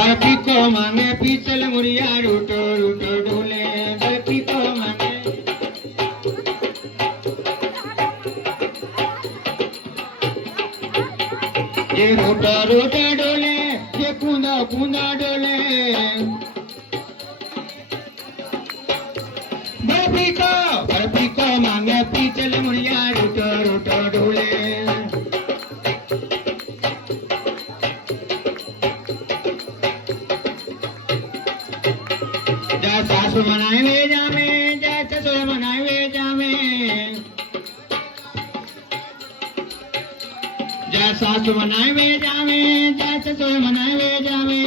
बर्फी को मांगे पीचल मुड़िया रूटो रूटो डोले बर्फी को मांगे ये रूटो रूटो डोले ये कूदा कूदा डोले बर्फी को मांगे पीचल मुड़िया रूटो रूटो डोले सासु मनाए वे जावे जय ससुर मनाए वे जावे जय सासु मनाए वे जावे जय ससुर मनाए वे जावे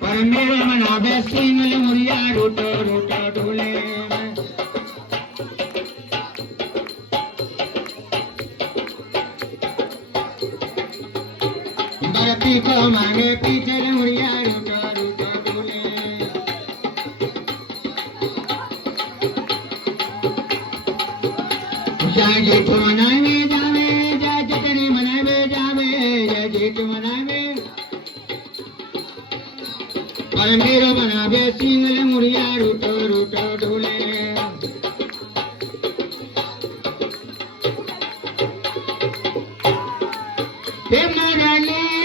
पर मेरे मनावे सिंगल मुड़िया रूटो रूटो डोले बर्फी को मांगे पीछे मुड़िया रूटो रूटो डोले जय जेठ मनाए वे जावे जय जटनी मनाए वे जावे जय जेठ मनाए पर मेरो मनावे सिंगल मुड़िया रूटो रूटो